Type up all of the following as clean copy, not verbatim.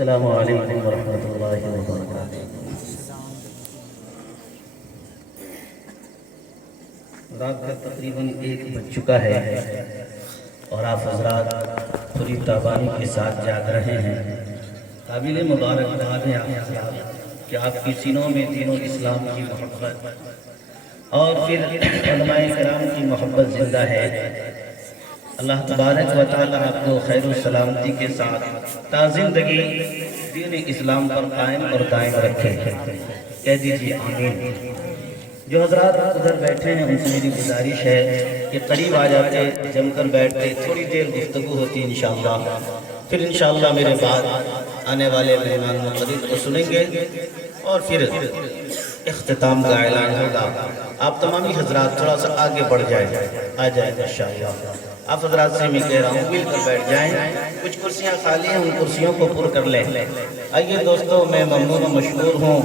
السلام علیکم ورحمۃ اللہ وبرکاتہ۔ رات کا تقریباً 1 بج چکا ہے اور آپ حضرات پوری تابانی کے ساتھ جاگ رہے ہیں۔ قابل مبارکباد ہے آپ حضرات کہ آپ کی سینوں میں دین و اسلام کی محبت اور پھر علماء کرام کی محبت زندہ ہے۔ اللہ تبارک و تعالی آپ کو خیر و سلامتی کے ساتھ تا زندگی دین اسلام پر قائم اور دائم رکھے۔ کہہ دیجیے آمین۔ جو حضرات ادھر بیٹھے ہیں ان سے میری گزارش ہے کہ قریب آ جاتے، جم کر بیٹھتے، تھوڑی دیر گفتگو ہوتی انشاءاللہ، پھر انشاءاللہ میرے بعد آنے والے مہمان مقرر کو سنیں گے اور پھر اختتام کا اعلان ہوگا۔ آپ تمامی حضرات تھوڑا سا آگے بڑھ جائیں، آ جائیں انشاءاللہ۔ آپ حضرات سے میں کہہ رہا ہوں مل کر بیٹھ جائیں، کچھ کرسیاں خالی ہیں ان کرسیوں کو پر کر لیں۔ آئیے دوستو، میں ممنون و مشکور ہوں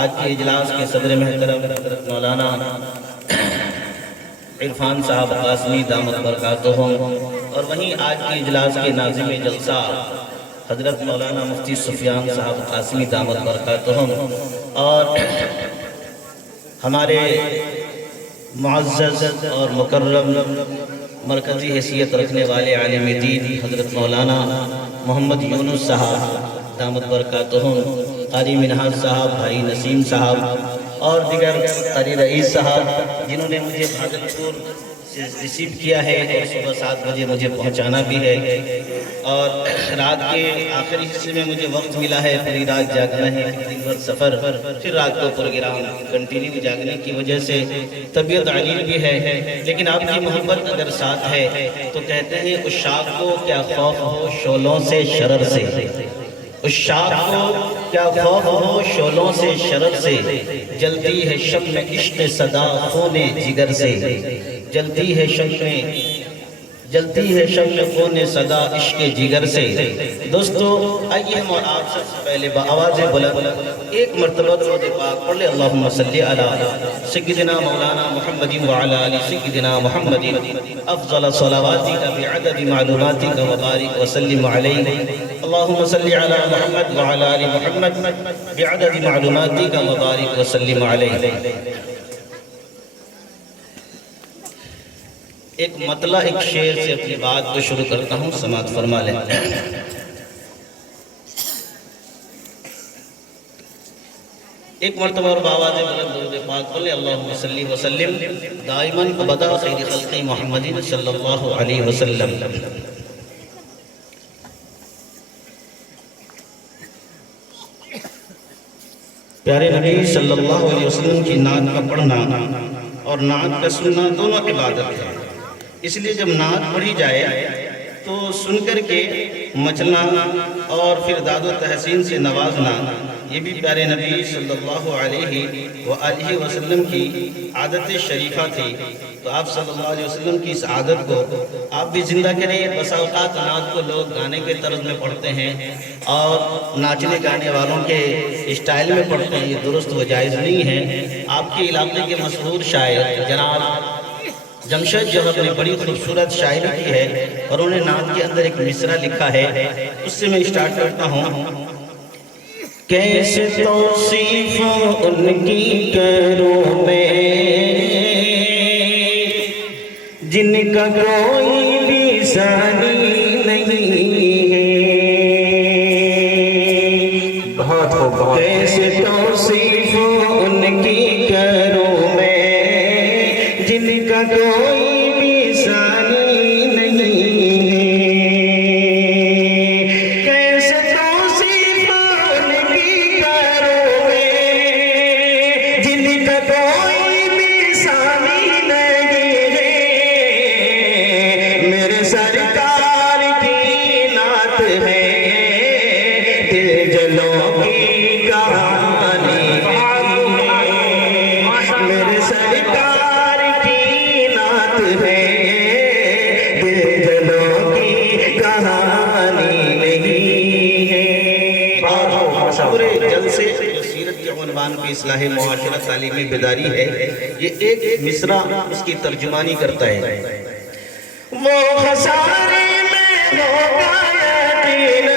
آج کے اجلاس کے صدر محترم حضرت مولانا عرفان صاحب قاسمی دامت برکاتہم، اور وہیں آج کے اجلاس کے ناظم جلسہ حضرت مولانا مفتی سفیان صاحب قاسمی دامت برکاتہم، اور ہمارے معزز اور مکرم مرکزی حیثیت رکھنے والے عالم دین حضرت مولانا محمد یونس صاحب دامت برکاتہم، قاری منہاج صاحب، بھائی نسیم صاحب اور دیگر قاری رئیس صاحب جنہوں نے مجھے بھاگلپور سے ریسیو کیا ہے اور صبح 7 بجے مجھے پہنچانا بھی ہے، اور رات کے آخری حصے میں مجھے وقت ملا ہے، پوری رات جاگنا ہے، دن بھر سفر، پھر رات کو پروگرام کنٹینیو جاگنے کی وجہ سے طبیعت علیل بھی ہے، لیکن آپ کی محبت اگر ساتھ ہے تو کہتے ہیں عشاق کو کیا خوف ہو شعلوں سے شرر سے، عشاق کو کیا خوف ہو شعلوں سے شرر سے، جلتی ہے شمع عشق صدا خون جگر سے، جلتی ہے شمع خون صدا عشق جگر سے۔ دوستو آئیے ہم اور آپ سب سے پہلے بآواز بلند ایک مرتبہ درود پاک پڑھ لیں، اللہم صلی علی سیدنا مولانا محمد وعلی آل سیدنا محمد افضل صلواتک بعدد معلوماتک وبارک وسلم علیہ، اللہم صلی علی محمد وعلی آل محمد بعدد معلوماتک وبارک وسلم علیہ۔ ایک مطلع ایک شعر سے اپنی بات کو شروع کرتا ہوں، سماعت فرما لیں۔ ایک مرتبہ اور بآواز بلند درود پاک پڑھ لیں، اللہم صلی وسلم دائماً ابدا خیر خلق محمد صلی اللہ علیہ وسلم۔ پیارے نبی صلی اللہ علیہ وسلم کی نعت کا پڑھنا اور نعت کا سننا دونوں عبادت ہے، اس لیے جب نعت پڑھی جائے تو سن کر کے مچلنا اور پھر داد و تحسین سے نوازنا، یہ بھی پیارے نبی صلی اللہ علیہ وآلہ وسلم کی عادت شریفہ تھی۔ تو آپ صلی اللہ علیہ وسلم کی اس عادت کو آپ بھی زندہ کریں۔ بسا اوقات نعت کو لوگ گانے کے طرز میں پڑھتے ہیں اور ناچنے گانے والوں کے اسٹائل میں پڑھتے ہیں، یہ درست و جائز نہیں ہے۔ آپ کے علاقے کے مشہور شاعر جناب جمشید جوہر نے بڑی خوبصورت شاعری کی ہے اور انہوں نے نعت کے اندر ایک مصرع لکھا ہے، اس سے میں اسٹارٹ کرتا ہوں۔ کیسے توصیف ان کی کروں میں جن کا کوئی بھی ثانی نہیں ہے، کیسے توصیف ان کی کروں میں جن کا کوئی بھی ثانی نہیں ہے، کیسے توصیف ان کی کروں میں جن کا کوئی بھی ثانی نہیں ہے، میرے سرکار کی نعت ہے دل جلوں کی کہانی ہے، میرے سرکار کی نعت ہے دل جلوں کی کہانی نہیں ہے۔ پورے جلسے جو سیرت کے عنوان پہ اصلاح معاشرت تعلیمی بیداری ہے، یہ ایک مصرع اس کی ترجمانی کرتا ہے۔ وہ خسارے میں ہوگا یقین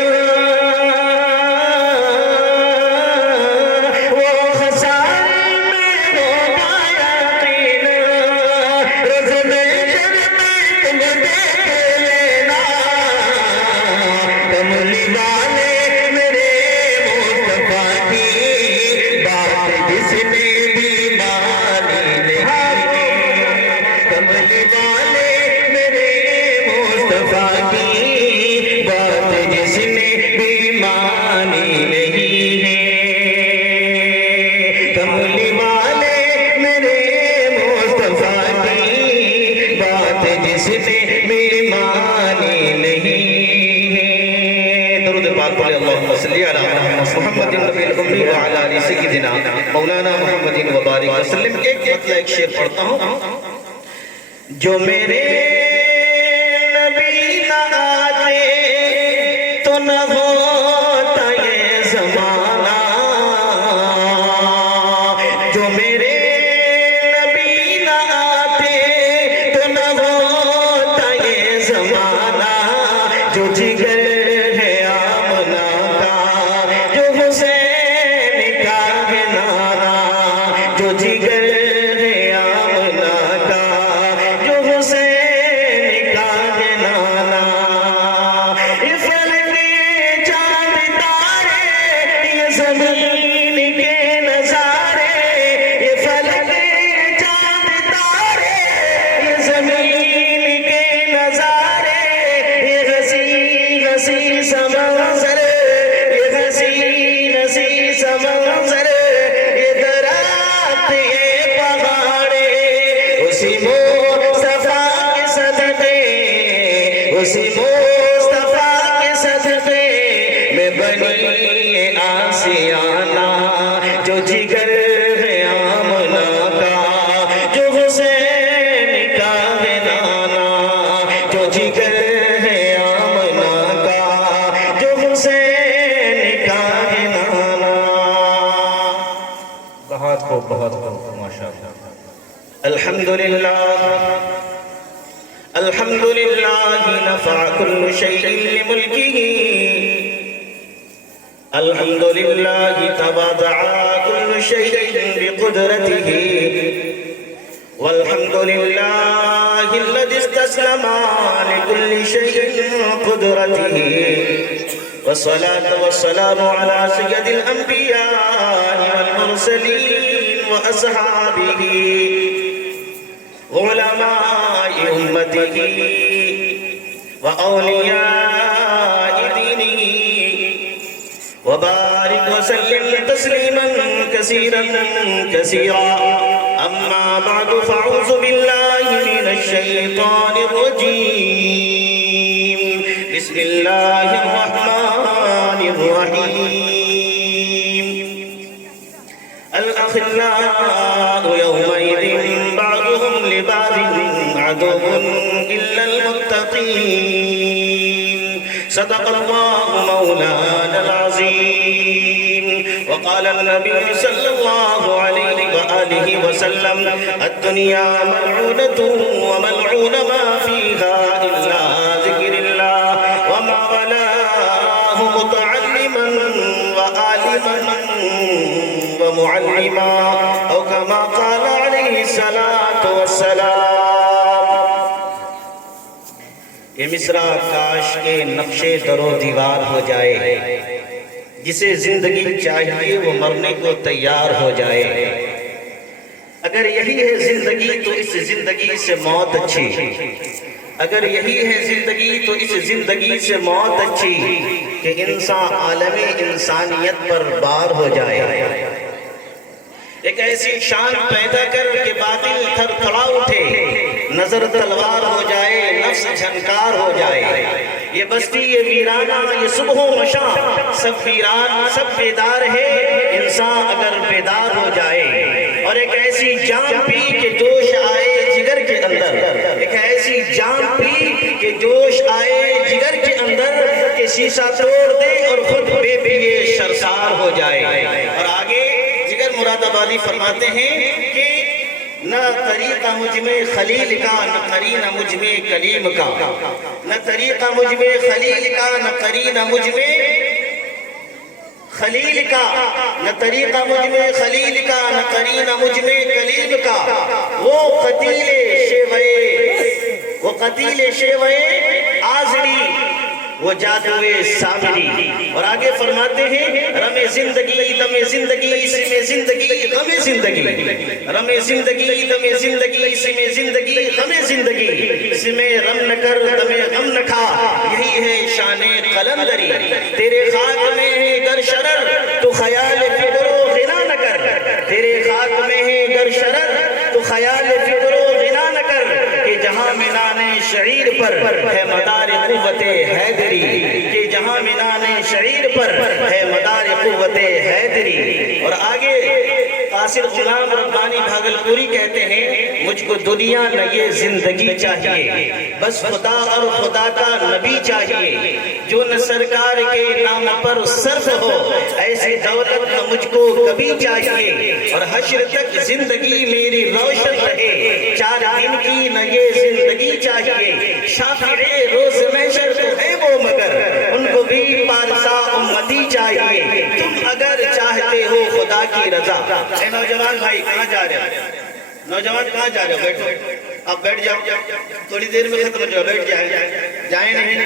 اللهم صل على محمد النبی الامی وعلى آل سیدنا مولانا محمد وبارک وسلم. ایک مطلع ایک شعر پڑھتا ہوں. جو میرے نبی نہ آتے تو نہ ہوتا یہ زمانہ. جو میرے نبی نہ آتے تو نہ ہوتا یہ زمانہ. جو جگر ہے آمنہ کا, جو حسین کا ہے نانا. جو جگر ہے آمنہ کا, جو حسین کا ہے نانا. یہ فلک یہ چاند تارے, یہ زمین کے نظارے. یہ فلک یہ چاند تارے, یہ زمین کے نظارے. یہ حسین حسین سا منظر, یہ حسین حسین سا منظر. یہ درخت یہ پہاڑے, اسی مصطفیٰ کے صدقے, اسی مصطفیٰ کے صدقے میں بنی یہ آسیانہ. جو جگر ہے آمنہ کا, جو حسین کا ہے نانا. جو جگر ہے آمنہ کا, جو حسین کا ہے نانا. بہت خوب بہت خوب ماشاءاللہ. الحمدللہ الحمدللہ نفع كل شيء لملكه. الحمدللہ تواضع كل شيء بقدرته. والحمدللہ الذي استسلم لكل شيء قدرته. والصلاة والسلام على سيد الأنبياء والمرسلين وأصحابه علماء أمته وأولياء دينه. وبارك وسلم تسليما كثيرا كثيرا. أما بعد فأعوذ بالله من الشيطان الرجيم. بسم الله الرحمن الرحيم. الأخلاء يومئذ بعضهم لبعض عدو إلا المتقين. صدق الله مولانا العظيم. وقال النبي صلى الله عليه وآله وسلم الدنيا ملعونة وملعون ما فيها إلا ذكر الله وما ولاه متعلما وعالما ومعلما أو كما قال عليه الصلاة والسلام. یہ مصرع کاش کے نقشے در و دیوار ہو جائے. جسے زندگی چاہیے وہ مرنے کو تیار ہو جائے. اگر یہی ہے زندگی تو اس زندگی سے موت اچھی. اگر یہی ہے زندگی تو اس زندگی سے موت اچھی کہ انسان عالم انسانیت پر بار ہو جائے. ایک ایسی شان پیدا کر کہ باطل تھر تھڑا اٹھے, نظر تلوار ہو جائے, نفس جھنکار ہو جائے. یہ بستی یہ ویرانہ یہ صبح و مشاں سب ویران سب بیدار ہے انسان اگر بیدار ہو جائے. اور ایک ایسی جان پی کہ جوش آئے جگر کے اندر, ایک ایسی جان پی کہ جوش آئے جگر کے اندر کہ شیشہ توڑ دے اور خود بے پیے شرسار ہو جائے. اور آگے جگر مراد آبادی فرماتے ہیں کہ نہ طریقہ مجھ میں خلیل کا نہ قرینہ مجھ میں کلیم کا. نہ طریقہ مجھ میں خلیل کا نہ قرینہ مجھ میں خلیل کا. نہ طریقہ مجھ میں خلیل کا نہ قرینہ مجھ میں کلیم کا. وہ قتیل شیوے آزری وہ جادوے سامری. اور آگے فرماتے ہیں رم زندگی دم زندگی اسی میں زندگی غم زندگی. رم زندگی دم زندگی اسی میں زندگی غم زندگی. اس میں رم نہ کر دم غم نہ کھا, یہی ہے شان قلندری. تیرے خاک میں ہے گر شرر تو خیال فکر و غنا نہ کر. تیرے خاک میں ہے گر شرر تو خیال فکر و غنا نہ کر. کہ جہاں مینان شعیر پر ہے مدار قوت حیدری. کہ جہاں طامنان شعیر پر ہے مدار قوت حیدری۔ اور آگے قاصر غلام ربانی بھاگلپوری کہتے ہیں مجھ کو دنیا نہ یہ زندگی چاہیے، بس خدا اور خدا کا نبی چاہیے، جو نہ سرکار کے نام پر صرف ہو، ایسی دولت نہ مجھ کو کبھی چاہیے، اور حشر تک زندگی میری روشن رہے، 4 دن کی نہ یہ زندگی چاہیے، شافعِ روز محشر تو ہے وہ مگر ان کو بھی پارسا امتی چاہیے، تم اگر چاہتے ہو خدا کی رضا۔ اے نوجوان بھائی کہاں جا رہے ہو؟ نوجوان کہاں جا رہے ہو؟ بیٹھو، آپ بیٹھ جاؤ، تھوڑی دیر میں ختم ہو جاؤ، بیٹھ جائیں نہیں،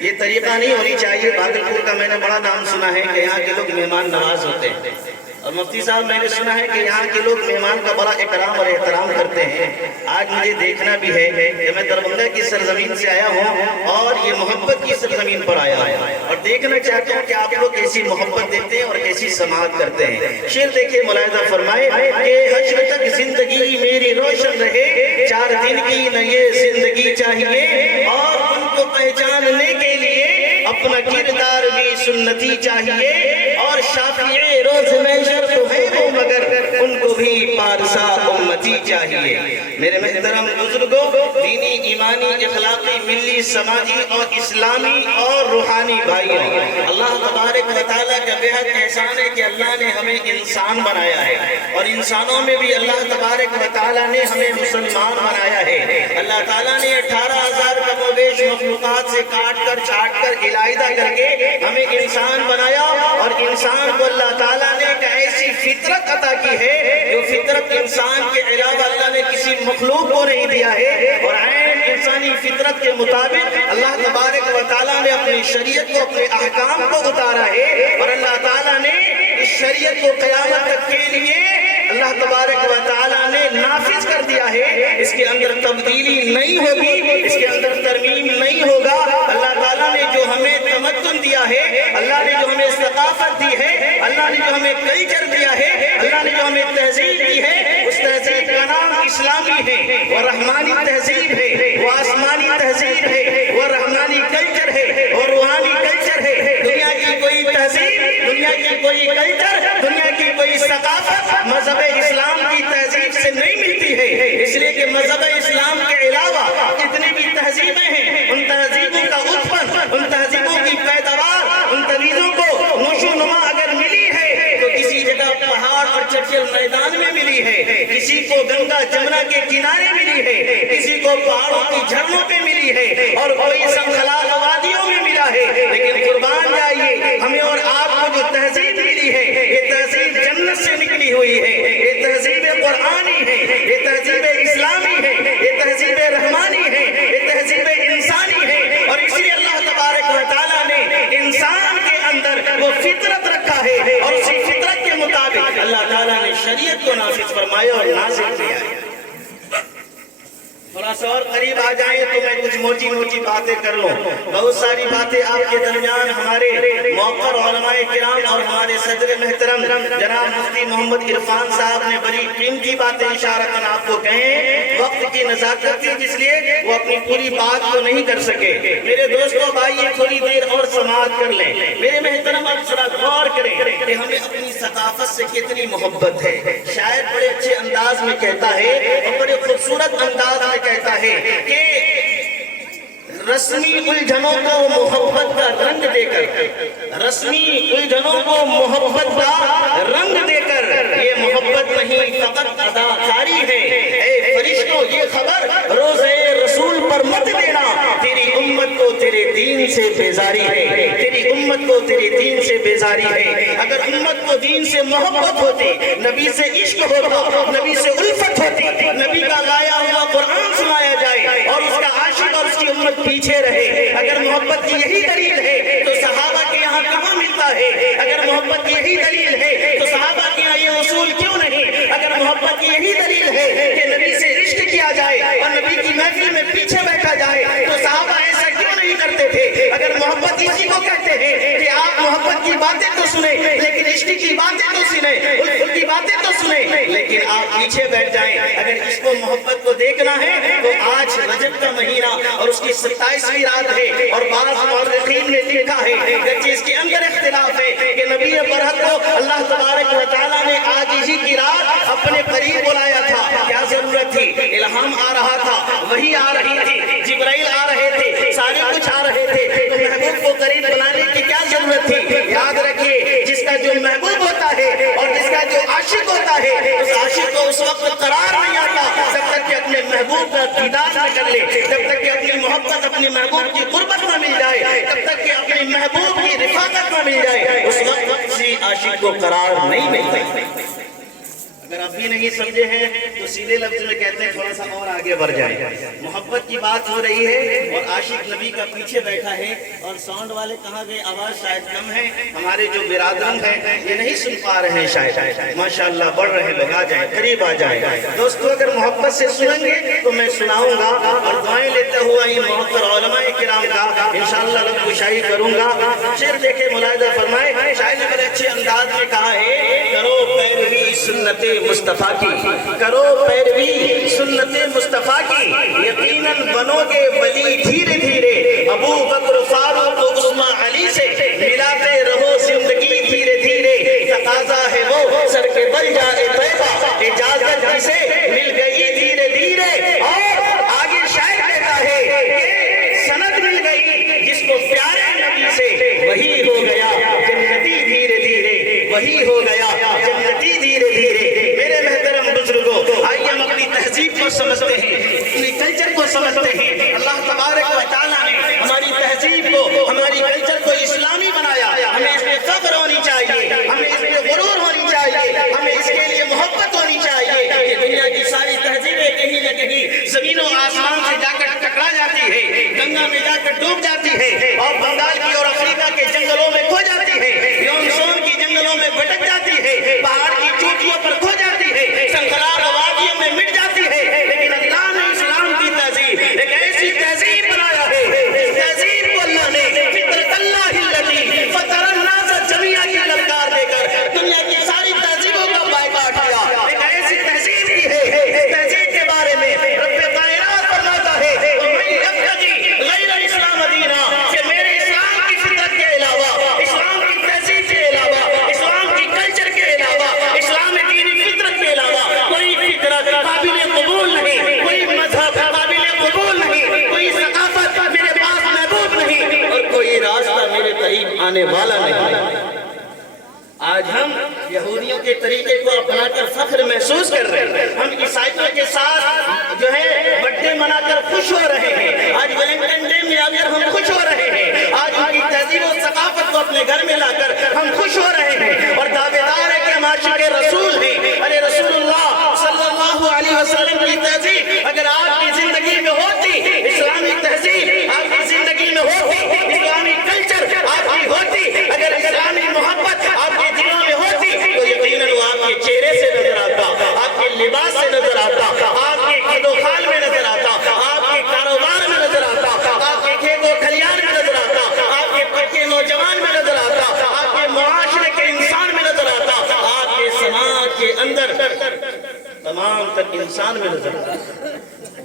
یہ طریقہ نہیں ہونی چاہیے۔ بھاگلپور کا میں نے بڑا نام سنا ہے کہ یہاں کے لوگ مہمان نواز ہوتے ہیں، اور مفتی صاحب میں نے سنا ہے کہ یہاں کے لوگ مہمان کا بڑا اکرام اور احترام کرتے ہیں۔ آج مجھے دیکھنا بھی ہے کہ میں دربھنگہ کی سرزمین سے آیا ہوں اور یہ محبت کی سرزمین پر آیا ہوں، اور دیکھنا چاہتا ہوں کہ آپ لوگ کیسی محبت دیتے ہیں اور کیسی سماعت کرتے ہیں۔ شعر دیکھیں، ملاحظہ فرمائے کہ حشر تک زندگی میری روشن رہے، 4 دن کی نہ یہ زندگی چاہیے، اور ان کو پہچاننے کے لیے اپنا کردار بھی سنتی چاہیے، اور شافعِ روز محشر تو ہے وہ مگر ان کو بھی پارسا امتی چاہیے۔ میرے محترم بزرگوں، دینی، ایمانی، اخلاقی، ملی، سماجی اور اسلامی اور روحانی بھائیوں، اللہ تبارک و تعالیٰ کا بے حد احسان ہے کہ اللہ نے ہمیں انسان بنایا ہے، اور انسانوں میں بھی اللہ تبارک و تعالیٰ نے ہمیں مسلمان بنایا ہے۔ اللہ تعالیٰ نے 18,000 کم و بیش مخلوقات سے کاٹ کر چھاٹ کر علیحدہ کر کے ہمیں انسان بنایا، اور انسان کو اللہ تعالیٰ نے ایک ایسی فطرت عطا کی ہے جو فطرت انسان کے علاوہ اللہ نے کسی مخلوق کو نہیں دیا ہے، اور عین انسانی فطرت کے مطابق اللہ تبارک و تعالیٰ نے اپنی شریعت کو، اپنے احکام کو اتارا ہے، اور اللہ تعالیٰ نے اس شریعت کو قیامت تک کے لیے اللہ تبارک و تعالیٰ نے نافذ کر دیا ہے۔ اس کے اندر تبدیلی نہیں ہوگی، اس کے اندر ترمیم نہیں ہوگا۔ اللہ تعالیٰ نے جو ہمیں تمدن دیا ہے، اللہ نے جو ہمیں ثقافت دی ہے، اللہ نے جو ہمیں کلچر دیا ہے، اللہ نے جو ہمیں تہذیب دی ہے، اس تہذیب کا نام اسلامی ہے، وہ رحمانی تہذیب ہے، وہ آسمانی تہذیب ہے، وہ رحمانی کلچر ہے، وہ روحانی کلچر ہے۔ دنیا کی کوئی تہذیب، دنیا کی کوئی کلچر، دنیا کی کوئی ثقافت مذہب اسلام کی تہذیب سے نہیں ملتی ہے، اس لیے کہ مذہب اسلام کے علاوہ جتنی بھی تہذیبیں ہیں، ان تہذیبوں کا اتپن، ان تہذیبوں کی پیداوار، ان تمیزوں کو نشو نما اگر ملی ہے تو کسی جگہ پہاڑ اور چٹیل میدان میں ملی ہے، کسی کو گنگا جمنا کے کنارے ملی ہے، کسی کو پہاڑوں کی جھرنوں پہ ملی ہے، اور کوئی سنخلاق وادیوں میں ملا ہے۔ لیکن قربان جائیے، ہمیں اور آپ کو جو تہذیب ملی ہے، یہ تہذیب جنت سے نکلی ہوئی ہے، یہ تہذیب قرآنی ہے، یہ تہذیب اسلامی ہے، یہ تہذیب رحمانی ہے، یہ تہذیب انسانی ہے، اور اس لیے اللہ تبارک و تعالیٰ نے انسان کے اندر وہ فطرت رکھا ہے، اور اسی فطرت کے مطابق اللہ تعالیٰ نے شریعت کو نافذ فرمایا اور نازل کیا ہے۔ تھوڑا سا اور قریب آ جائیں تو میں کچھ موٹی موٹی باتیں کر لوں۔ بہت ساری باتیں آپ کے درمیان ہمارے موقر علماء کرام اور ہمارے صدر محترم جناب مفتی محمد عرفان صاحب نے بڑی قیمتی باتیں اشارتاً آپ کو کہیں، وقت کی نزاکت تھی جس لیے وہ اپنی پوری بات کو نہیں کر سکے۔ میرے دوستوں بھائیے، تھوڑی دیر اور سماعت کر لیں۔ میرے محترم آپ ذرا غور کریں کہ ہمیں اپنی ثقافت سے کتنی محبت ہے۔ شاعر بڑے اچھے انداز میں کہتا ہے اور بڑے خوبصورت انداز میں کہتا ہے کہ رسمی الجھنوں کو محبت کا رنگ دے کر، رسمی الجھنوں کو محبت کا رنگ دے کر، یہ محبت نہیں فقط اداکاری ہے۔ اے فرشتوں، یہ خبر روزے رسول پر مت دینا، تیری امت کو تیرے دین سے بیزاری ہے، تیری امت کو تیرے دین سے بیزاری ہے۔ اگر امت کو دین سے محبت ہوتی، نبی سے عشق ہوتا، نبی سے الفت ہوتی، نبی کا لایا ہوا قرآن سنایا جائے اور اس کا عاشق اور اس کی امت پیچھے رہے، اگر محبت کی یہی دلیل ہے تو صحابہ کے یہاں کہاں ملتا ہے؟ اگر محبت کی یہی دلیل ہے تو صحابہ کے یہاں یہ اصول کیوں نہیں؟ اگر محبت کی یہی دلیل ہے کہ نبی سے عشق کیا جائے اور نبی کی محفل میں پیچھے بیٹھا جائے تو صحابہ ایسا کیوں نہیں کرتے تھے؟ اگر محبت اسی کو کہتے ہیں کہ آپ محبت کی باتیں تو سنیں لیکن سرشٹی کی باتیں تو سنیں، ان کی باتیں تو سنیں، لیکن آپ پیچھے بیٹھ جائیں۔ اگر اس کو محبت کو دیکھنا ہے تو آج رجب کا مہینہ اور اس کی 27ویں رات ہے، اور بعض مورخین نے لکھا ہے کہ اس کے اندر اختلاف ہے کہ نبی برحق کو اللہ تبارک و تعالیٰ نے آج ہی کی رات اپنے قریب بلایا تھا۔ کیا ضرورت تھی؟ الہام آ رہا تھا، وحی آ رہی تھی، جبرائیل آ رہے تھے، سارے کچھ آ رہے تھے، تو محبوب کو قریب بلانے کی کیا ضرورت تھی؟ یاد رکھیے، جس کا جو محبوب ہوتا ہے اور جس کا جو عاشق ہوتا ہے، اس عاشق کو اس وقت قرار نہیں آتا جب تک کہ اپنے محبوب کا دیدار نہ کر لے، جب تک کہ اپنی محبت اپنے محبوب کی قربت نہ مل جائے، جب تک کہ اپنے محبوب کی رفاقت نہ مل جائے، اس وقت کسی عاشق کو قرار نہیں ملتا۔ اگر آپ بھی نہیں سمجھے ہیں تو سیدھے لفظ میں کہتے ہیں تھوڑا سا اور آگے بڑھ جائیں۔ محبت کی بات ہو رہی ہے اور عاشق نبی کا پیچھے بیٹھا ہے، اور ساؤنڈ والے کہاں گئے؟ آواز شاید کم ہے، ہمارے جو برادران ہیں یہ نہیں سن پا رہے ہیں شاید۔ ماشاءاللہ بڑھ رہے لوگ، آ جائیں، قریب آ جائیں۔ دوستو اگر محبت سے سنیں گے تو میں سناؤں گا، اور دعائیں لیتا ہوا یہ محترم علماء کرام کا انشاءاللہ رب گشائی کروں گا۔ شعر دیکھیں، ملاحظہ فرمائے، شاعر نے بڑے اچھے انداز میں کہا ہے، کرو پیروی سنت مصطفیٰ کی، کرو پیروی سنت مصطفیٰ کی، یقیناً بنو گے ولی دھیرے دھیرے، ابو بکر فاروق و عثمان علی سے ملاتے رہو زندگی دھیرے دھیرے، تقاضا ہے وہ سر کے بل جائے طیبہ، اجازت جسے مل گئی دھیرے دھیرے، اور آگے شاعر کہتا ہے کہ سند مل گئی جس کو پیارے نبی سے، وہی ہو گیا جنتی دھیرے دھیرے، وہی ہو گیا جنتی دھیرے دھیرے۔ میرے محترم بزرگوں، آئیے ہم اپنی تہذیب کو سمجھتے ہیں، اپنی کلچر کو سمجھتے ہیں۔ اللہ تبارک و تعالیٰ نے ہماری تہذیب کو، ہماری کلچر کو اسلامی بنایا، ہمیں اس پہ فخر ہونی چاہیے، ہمیں اس پہ غرور ہونی چاہیے، ہمیں اس کے لیے محبت ہونی چاہیے کہ دنیا کی ساری تہذیبیں کہیں نہ کہیں زمین و آسمان سے جا کر ٹکرا جاتی ہے، گنگا میں جا کر ڈوب جاتی ہے، اور بنگال کی اور افریقہ کے جنگلوں میں کھو جاتی ہے، یونسون کی جنگلوں میں بھٹک جاتی ہے، پہاڑ کی چوٹیوں پر کھو جاتی ہے، سنگلار وادیوں میں مٹ جاتی ہے، لیکن اللہ نے اسلام کی تہذیب ایک ایسی تہذیب بنایا ہے جس تہذیب کو اللہ نے فطرت اللہ الذی فطر الناس جمیعا کی للکار دے کر دنیا کی ساری تہذیبوں کا بائیکاٹ کیا، ایک ایسی تہذیب کی ہے۔ اس تہذیب کے بارے میں رب کائنات فرماتا ہے وَمَن یبتغی غیر الاسلام دینا، کہ میرے اسلام کی فطرت کے علاوہ، اسلام کی تہذیب کے علاوہ، اسلام کی کلچر کے علاوہ، اسلام دینی فطرت کے علاوہ کوئی فطرت قابل قبول نہیں، کوئی مذہب قابل قبول نہیں، کوئی ثقافت میرے پاس محبوب نہیں، اور کوئی راستہ میرے قریب آنے والا نہیں۔ آج ہم یہودیوں کے طریقے کو اپنا کر فخر محسوس کر رہے ہیں، ہم عیسائیوں کے ساتھ جو ہے برتھ ڈے منا کر خوش ہو رہے ہیں، آج ویلنٹائن ڈے میں آ کر ہم خوش ہو رہے ہیں، آج ان کی تہذیب و ثقافت کو اپنے گھر میں لا کر ہم خوش ہو رہے ہیں، اور دعوے دار ہے کہ ہم عاشق رسول ہیں۔ ارے رسول اللہ صلی اللہ علیہ وسلم کی تہذیب اگر آپ کی زندگی میں ہوتی، اسلامی تہذیب آپ کی زندگی میں ہوتی، اسلامی کلچر آپ کی ہوتی، اگر اسلامی محبت آپ کے دلوں میں ہوتی، تو یقیناً وہ آپ کے چہرے سے نظر آتا، آپ کے لباس سے نظر آتا، آپ کے قد و خال میں نظر آتا، آپ کے کاروبار میں نظر آتا، آپ کے کھیت و کھلیان میں نظر آتا، آپ کے پکے نوجوان میں نظر آتا، آپ کے معاشرے کے انسان میں نظر آتا، آپ کے سماج کے اندر تمام تک انسان میں نظر آتا۔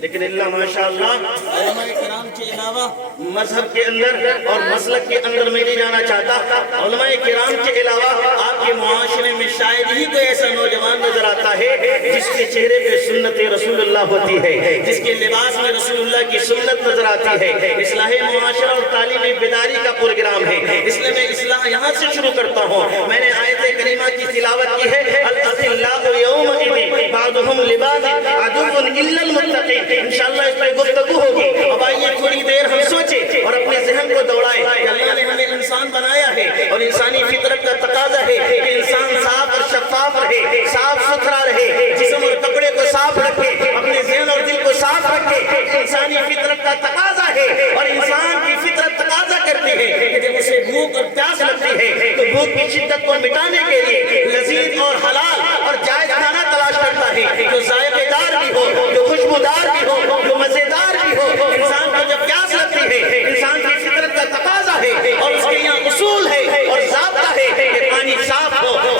لیکن اللہ ماشاءاللہ علماء کرام کے علاوہ مذہب کے اندر اور مسلک کے اندر میں نہیں جانا چاہتا، علماء کرام کے علاوہ آپ کے معاشرے میں شاید ہی کوئی ایسا نوجوان نظر آتا ہے جس کے چہرے پہ سنت رسول اللہ ہوتی ہے، جس کے لباس میں رسول اللہ کی سنت نظر آتی ہے۔ اصلاح معاشرہ اور تعلیم بیداری کا پروگرام ہے، اس لیے میں اصلاح یہاں سے شروع کرتا ہوں۔ میں نے آیت کریمہ کی تلاوت کی ہے، الاخلاء یومئذ بعضهم لبعض عدو الا المتقین، انشاءاللہ اس پہ گفتگو ہوگی۔ اب آئیے تھوڑی دیر ہم سوچیں اور اپنے ذہن کو دوڑائیں کہ اللہ نے ہمیں انسان بنایا ہے، اور انسانی فطرت کا تقاضا ہے کہ انسان صاف اور شفاف رہے، صاف ستھرا رہے، جسم اور کپڑے کو صاف رکھے، اپنے ذہن اور دل کو صاف رکھے، انسانی فطرت کا تقاضا ہے۔ اور انسان کی فطرت تقاضا کرتی ہے کہ جب اسے بھوک اور پیاس لگتی ہے تو بھوک کی شدت کو مٹانے کے لیے لذیذ اور حلال اور جائز کھانا تلاش کرتا ہے، جو ذائقے دار بھی ہو، جو خوشبودار بھی ہو، جو مزیدار بھی ہو۔ انسان کو جب پیاس لگتی ہے، انسان کی فطرت کا تقاضا ہے اور اس کے یہاں اصول ہے اور ضابطہ ہے کہ پانی صاف ہو،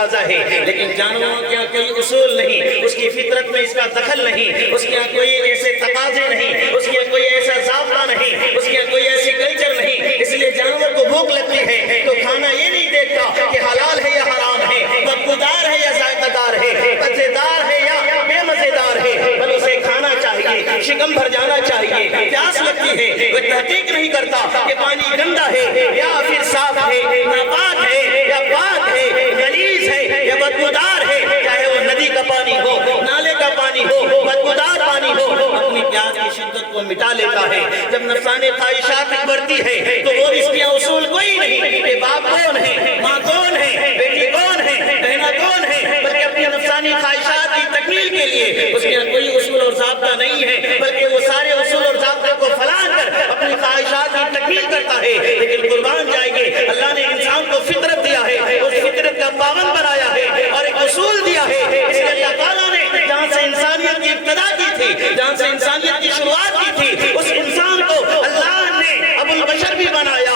تقاضا ہے، لیکن جانوروں کے یہاں کوئی اصول نہیں، اس کی فطرت میں اس کا دخل نہیں، اس کے یہاں کوئی ایسے تقاضے نہیں، اس کے یہاں کوئی ایسا ضابطہ نہیں، اس کے یہاں کوئی ایسی کلچر نہیں، اس لیے جانور کو بھوک لگتی ہے تو کھانا یہ نہیں دیکھتا کہ حلال ہے یا حرام ہے، بدبودار ہے یا ذائقہ دار ہے، مزیدار ہے یا بے مزیدار ہے، بل اسے کھانا چاہیے، شکم بھر جانا چاہیے، پیاس لگتی ہے، وہ تحقیق نہیں کرتا کہ پانی گندا ہے یا پھر صاف ہے، ناپاک ہے یا پاک ہے، غلیظ ہے یا بدبودار ہے، چاہے وہ ندی کا پانی ہو، نالے کا پانی ہو، بدبودار پانی ہو، اپنی پیاس کی شدت کو مٹا لیتا ہے۔ جب نفسانی خواہشات بڑھتی ہے تو وہ اس کے اصول کوئی نہیں کہ باپ کون ہے، ماں کون ہے، بیٹی کون ہے، بہنا کون ہے، بلکہ اپنی نفسانی خواہشات کی تکمیل کے لیے اس کے کوئی اصول اور ضابطہ نہیں ہے، بلکہ وہ سارے اصول اور ضابطے کو پھلان کر اپنی خواہشات کی تکمیل کرتا ہے۔ لیکن قربان جائیں گے، اللہ نے انسان کو فطرت دیا ہے، اس فطرت کا پابند بنایا ہے اور ایک اصول دیا ہے۔ اس لیے اللہ تعالیٰ نے جہاں سے انسانیت کی ابتدا کی تھی، جہاں سے انسانیت کی شروعات کی تھی، اس انسان کو اللہ نے ابو البشر بھی بنایا،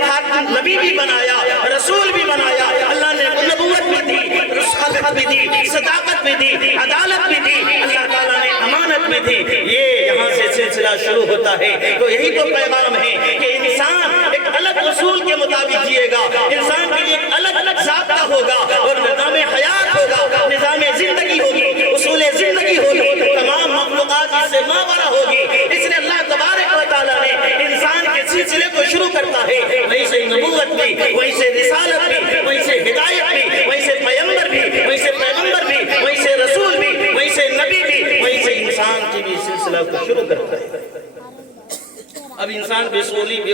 خاتم نبی بھی بنایا، رسول بھی بنایا، اللہ نے نبوت بھی دی، رسالت بھی دی، صداقت بھی دی، عدالت بھی دی، اللہ تعالیٰ نے امانت بھی دی۔ یہ یہاں سے سلسلہ شروع ہوتا ہے، تو یہی تو پیغام ہے کہ انسان ایک الگ اصول کے مطابق جیے گا، انسان کے لیے ایک الگ ضابطہ ہوگا اور نظام حیات ہوگا، نظام زندگی ہوگی، اصول زندگی ہوگی، تمام مخلوقات اس سے ماورا ہوگی۔ اس لیے اللہ تبارک و تعالیٰ نے انسان کے سلسلے کو شروع کرتا ہے، وہیں سے نبوت بھی، وہیں سے رسالت بھی، وہیں سے ہدایت بھی، وہیں سے پیغمبر بھی، وہیں سے پیغمبر بھی، وہیں سے رسول بھی، وہیں سے نبی بھی، وہیں سے انسان کی بھی سلسلہ کو شروع کرتا ہے۔ اب انسان بے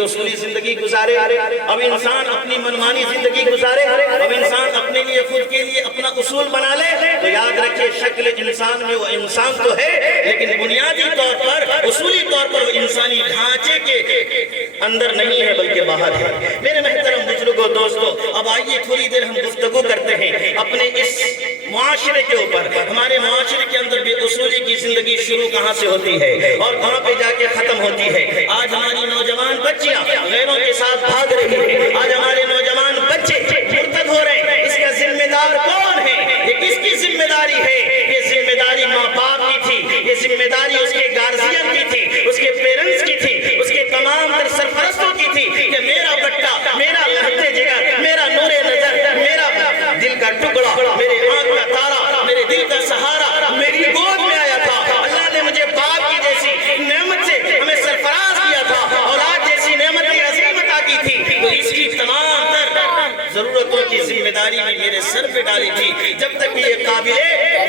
اصولی زندگی گزارے، اب انسان اپنی منمانی زندگی گزارے، اب انسان اپنے لیے خود کے لیے اپنا اصول بنا لے، تو یاد رکھیے شکل انسان میں وہ انسان تو ہے، لیکن بنیادی طور پر، اصولی طور پر وہ انسانی ڈھانچے کے اندر نہیں ہے بلکہ باہر ہے۔ میرے محترم بزرگوں، دوستو، اب آئیے تھوڑی دیر ہم گفتگو کرتے ہیں اپنے اس معاشرے کے اوپر۔ ہمارے معاشرے کے اندر بے اصولی کی زندگی شروع کہاں سے ہوتی ہے اور کہاں پہ جا کے ختم ہوتی ہے؟ آج ہماری نوجوان بچیاں غیروں کے ساتھ بھاگ رہی ہیں، آج ہمارے نوجوان بچے مرتد ہو رہے ہیں۔ اس کا ذمہ دار کون ہے؟ یہ کس کی ذمہ داری ہے؟ یہ ذمہ داری ماں باپ کی تھی، یہ ذمہ داری اس کے گارجین کی تھی، اس کے پیرنٹس کی تھی، اس کے تمام تر سرپرستوں کی تھی کہ میرا بچہ، میرا لہتے جگر، میرا نور نظر، میرا دل کا ٹکڑا، میرے آنکھ کا تارا، میرے دل کا سہارا میری گود میں آیا تھا۔ اللہ نے مجھے باپ کی جیسی نعمت سے ہمیں سرفراز کیا تھا، اولاد جیسی نعمت عظیم عطا کی تھی، تو اس کی تمام تر ضرورتوں کی ذمہ داری بھی میرے سر پہ ڈالی تھی۔ جب تک یہ قابل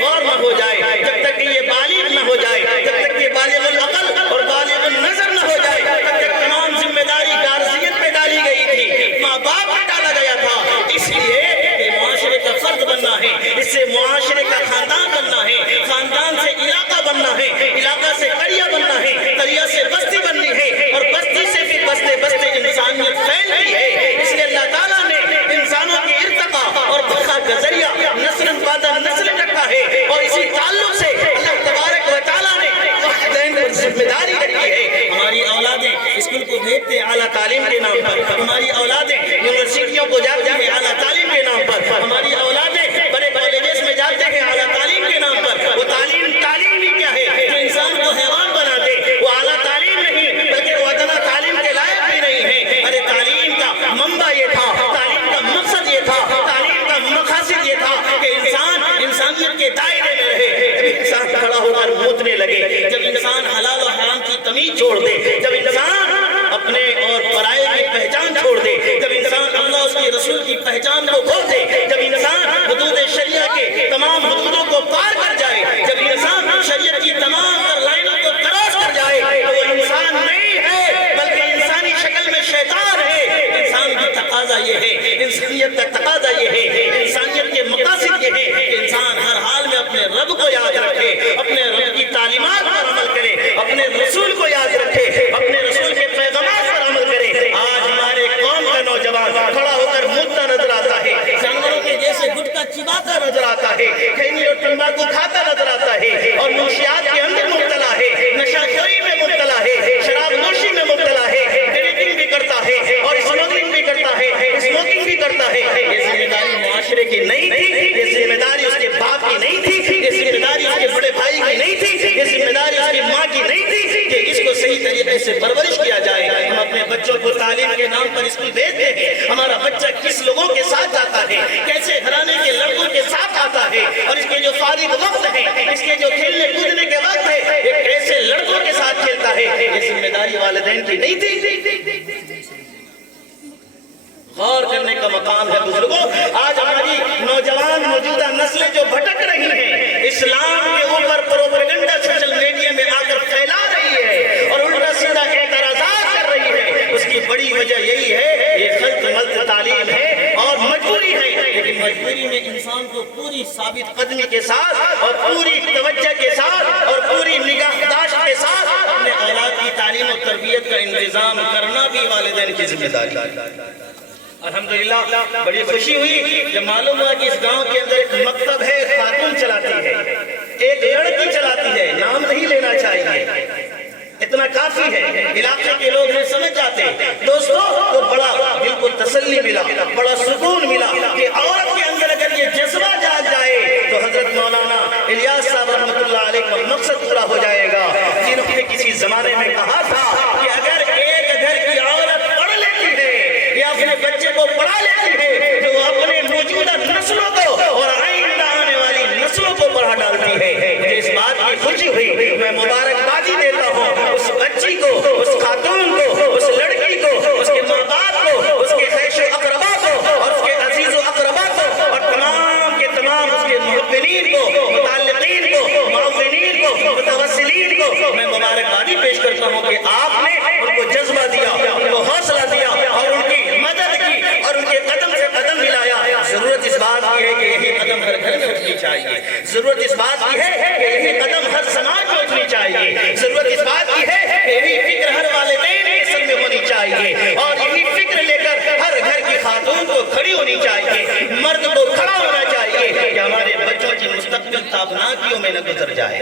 غور نہ ہو جائے، جب تک یہ بالغ نہ ہو جائے، جب تک یہ بالغ العقل اور بالغ النظر نہ ہو جائے، تب تک تمام ذمہ داری گارجین پہ ڈالی گئی تھی، ماں باپ پہ ڈالا گیا تھا۔ اس لیے کہ معاشرے کا فرد بننا ہے، اس سے معاشرے کا خاندان بننا ہے، خاندان سے علاقہ بننا ہے، علاقہ سے قریہ بننا ہے، قریہ سے بستی بننی ہے، اور بستی سے پھر بستے بستے انسانیت پھیلتی ہے۔ اس لیے اللہ تعالیٰ نے انسانوں کے ارتقاء اور بقا کا ذریعہ نسل بعد نسل رکھا ہے، اور اسی تعلق سے اللہ تبارک و تعالیٰ نے والدین پر ذمہ داری رکھی ہے۔ ہماری اولادیں اسکول کو بھیجتے ہیں اعلیٰ تعلیم کے نام پر، ہماری اولادیں یونیورسٹیوں کو جاتی ہیں اعلیٰ تعلیم کے نام پر، ہماری اولادیں بڑے کالجز میں جاتے ہیں اعلیٰ تعلیم کے نام پر۔ وہ تعلیم ہی کیا ہے جو انسان کو حیوان بنا دے؟ وہ اعلیٰ تعلیم نہیں بلکہ وہ ادنا تعلیم کے لائق بھی نہیں ہے۔ ارے تعلیم کا منبع یہ تھا، تعلیم کا مقصد یہ تھا، تعلیم کا مقاصد یہ تھا کہ انسان انسانیت کے دائرے میں رہے۔ جب انسان کھڑا ہو کر موتنے لگے، جب انسان حلال و حرام کی تمیز چھوڑ دے، جب انسان اپنے اور پرائے کی پہچان چھوڑ دے، جب انسان اللہ اس کے رسول کی پہچان کو کھو دے، جب انسان حدود شریعہ کے تمام حدودوں کو پار کر جائے، جب انسان شریعت کی تمام تر لائنوں کو کراس کر جائے، تو وہ انسان نہیں ہے بلکہ انسانی شکل میں شیطان ہے۔ انسان کی تقاضا یہ ہے، انسانیت کا تقاضا یہ ہے، انسانیت کے مقاصد یہ ہے کہ انسان ہر حال میں اپنے رب کو یاد رکھے، اپنے رب کی تعلیمات پر عمل کرے، اپنے رسول کو یاد رکھے، اپنے رسول کے پیغامات پر عمل کرے۔ آج ہمارے قوم کا نوجوان کھڑا ہو کر مدعا نظر آتا ہے، جانوروں کے کیسے پرورش کیا جائے. ہم اپنے بچوں کو تعلیم کے نام پر اسکول بھیجتے ہیں, ہمارا بچہ کس لوگوں کے ساتھ جاتا ہے, کیسے گھرانے کے لڑکوں کے ساتھ آتا ہے, اور اس کے جو فارغ وقت ہے, اس کے جو کھیلنے کودنے کے وقت ہے, یہ کیسے لڑکوں کے ساتھ کھیلتا ہے. یہ ذمہ داری والدین کی نہیں تھی. غور کرنے کا مقام ہے بزرگوں. آج ہماری نوجوان موجودہ نسلیں جو بھٹک رہی ہیں, اسلام کے اوپر پروپیگنڈا سوشل میڈیا میں آ کر پھیلا رہی ہے اور الٹا سیدھا اعتراضات کر رہی ہے, اس کی بڑی وجہ یہی ہے, یہ خلط ملط تعلیم ہے اور مجبوری ہے. لیکن مجبوری میں انسان کو پوری ثابت قدمی کے ساتھ اور پوری توجہ کے ساتھ اور پوری نگہداشت کے ساتھ اپنے اولاد کی تعلیم اور تربیت کا انتظام کرنا بھی والدین کی ذمہ داری ہے. الحمدللہ بڑی خوشی ہوئی جب معلوم ہوا کہ اس گاؤں کے اندر ایک مکتب ہے, خاتون چلاتی ہے, ایک لڑکی چلاتی ہے. نام نہیں لینا چاہیے, اتنا کافی ہے, علاقے کے لوگ ہیں سمجھ جاتے. دوستو تو بڑا دل کو تسلی ملا, بڑا سکون ملا کہ عورت کے اندر اگر یہ جذبہ جاگ جائے تو حضرت مولانا الیاس صاحب رحمۃ اللہ علیہ کا مقصد پورا ہو جائے گا. جنہوں نے کسی زمانے میں کہا تھا کہ اگر ایک گھر کی عورت پڑھ لیتی ہے یا اپنے بچے کو پڑھا لیتی ہے تو وہ اپنے موجودہ نسلوں کو اور آئندہ آنے والی نسلوں کو پڑھا ڈالتی ہے. مجھے اس بات کی خوشی ہوئی, میں مبارکبادی دیتا ہوں اس بچی کو, اس خاتون کو, اس لڑکی کو, اس کے ماں باپ کو, اس کے خیش و اقربا کو اور اس کے عزیز و اقربا کو اور تمام کے تمام اس کے محبین کو, متعلقین کو, معاونین کو, متوسلین کو میں مبارکبادی پیش کرتا ہوں کہ آپ نے ان کو جذبہ دیا, ان کو حوصلہ دیا اور ان کی مدد کی اور ان کے قدم سے قدم ملایا. ضرورت اس بات کی ہے کہ یہی قدم ہر گھر میں اٹھنی چاہیے. ضرورت اس بات کی ہے کہ یہی قدم ہر سماج میں اٹھنی چاہیے. ضرورت اس بات کی ہے کہ یہی فکر ہر والدین کے سر میں ہونی چاہیے اور یہی فکر لے کر ہر گھر کی خاتون کو کھڑی ہونی چاہیے, مرد کو کھڑا ہونا چاہیے کہ ہمارے بچوں کی مستقبل تابناکیوں میں نہ گزر جائے.